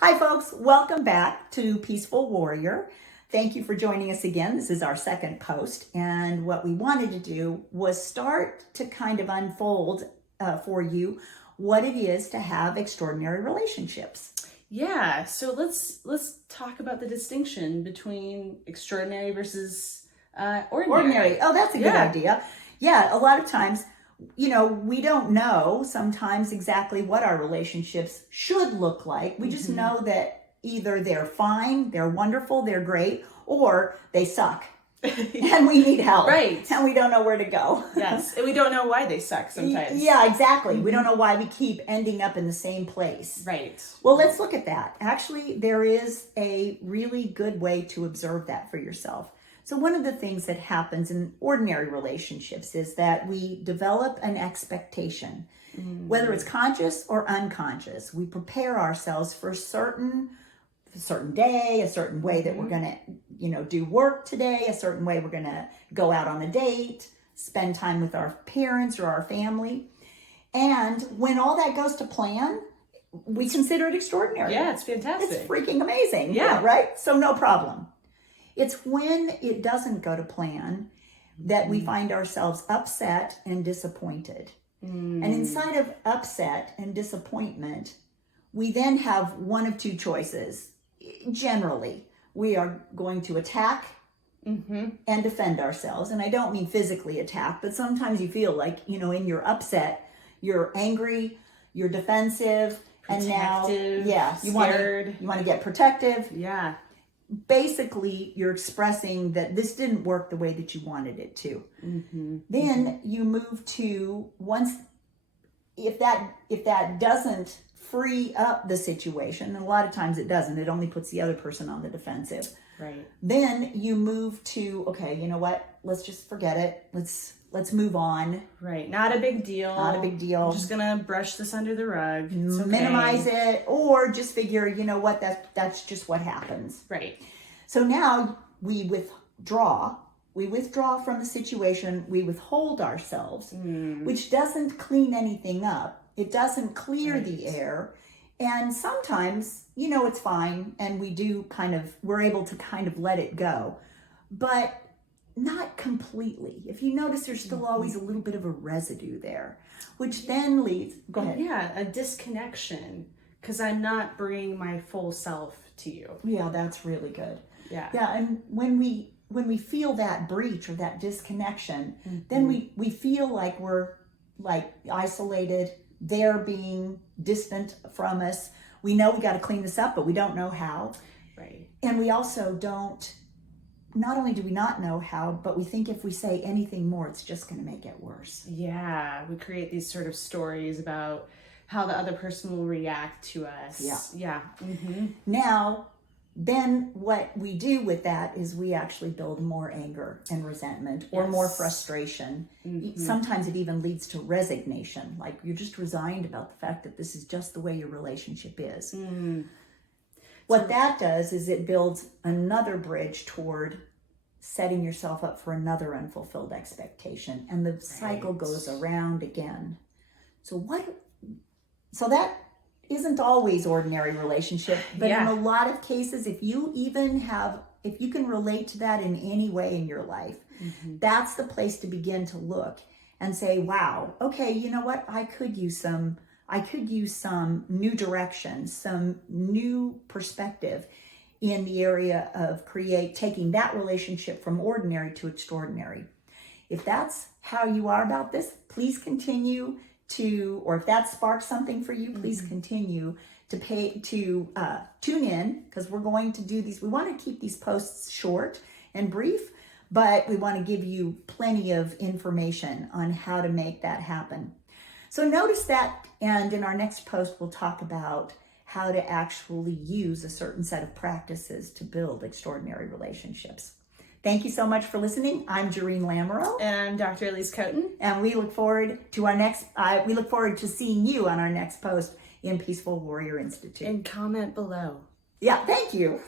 Hi folks, welcome back to Peaceful Warrior. Thank you for joining us again. This is our second post, and what we wanted to do was start to kind of unfold for you what it is to have extraordinary relationships. Yeah, so let's talk about the distinction between extraordinary versus ordinary. Oh, that's a good Yeah. idea. Yeah, a lot of times, we don't know sometimes exactly what our relationships should look like. We just know that either they're fine, they're wonderful, they're great, or they suck. And we need help. Right. And we don't know where to go. Yes, and we don't know why they suck sometimes. Yeah, exactly. We don't know why we keep ending up in the same place. Right. Well, let's look at that. Actually, there is a really good way to observe that for yourself. So one of the things that happens in ordinary relationships is that we develop an expectation, whether it's conscious or unconscious. We prepare ourselves for a certain day, a certain way that we're going to, do work today, a certain way we're going to go out on a date, spend time with our parents or our family. And when all that goes to plan, we consider it extraordinary. Yeah, it's fantastic. It's freaking amazing. Yeah. Right? So no problem. It's when it doesn't go to plan that we find ourselves upset and disappointed. And inside of upset and disappointment, we then have one of two choices. Generally, we are going to attack and defend ourselves. And I don't mean physically attack, but sometimes you feel like, in your upset, you're angry, you're defensive, and now, you want to get protective. Yeah. Basically, you're expressing that this didn't work the way that you wanted it to. Then you move to if that doesn't free up the situation, and a lot of times it doesn't, it only puts the other person on the defensive. Right. Then you move to, okay, you know what? Let's just forget it. Let's move on. Right. Not a big deal. Not a big deal. I'm just gonna brush this under the rug. It's okay. Minimize it, or just figure, you know what? That's just what happens. Right. So now we withdraw. We withdraw from the situation. We withhold ourselves, which doesn't clean anything up. It doesn't clear the air. And sometimes, it's fine. And we're able to kind of let it go, but not completely. If you notice, there's still always a little bit of a residue there, which then leads, go ahead. Yeah, a disconnection, because I'm not bringing my full self to you. Yeah, that's really good. Yeah. Yeah, and when we feel that breach or that disconnection, then we feel like we're like isolated, they're being distant from us. We know we got to clean this up, but we don't know how. Right. And we also not only do we not know how, but we think if we say anything more, it's just going to make it worse. Yeah, we create these sort of stories about how the other person will react to us. Yeah. Yeah. Now, then what we do with that is we actually build more anger and resentment or more frustration. Sometimes it even leads to resignation, like you're just resigned about the fact that this is just the way your relationship is. What that does is it builds another bridge toward setting yourself up for another unfulfilled expectation, and the cycle goes around again. So that isn't always ordinary relationship, but in a lot of cases, if you can relate to that in any way in your life, that's the place to begin to look and say, wow, okay, you know what? I could use some new direction, some new perspective in the area of taking that relationship from ordinary to extraordinary. If that's how you are about this, please continue or if that sparks something for you, please continue to tune in, because we're going to do these. We want to keep these posts short and brief, but we want to give you plenty of information on how to make that happen. So notice that, and in our next post, we'll talk about how to actually use a certain set of practices to build extraordinary relationships. Thank you so much for listening. I'm Jareen Lamoureux. And I'm Dr. Elise Coten. And we look forward to seeing you on our next post in Peaceful Warrior Institute. And comment below. Yeah, thank you.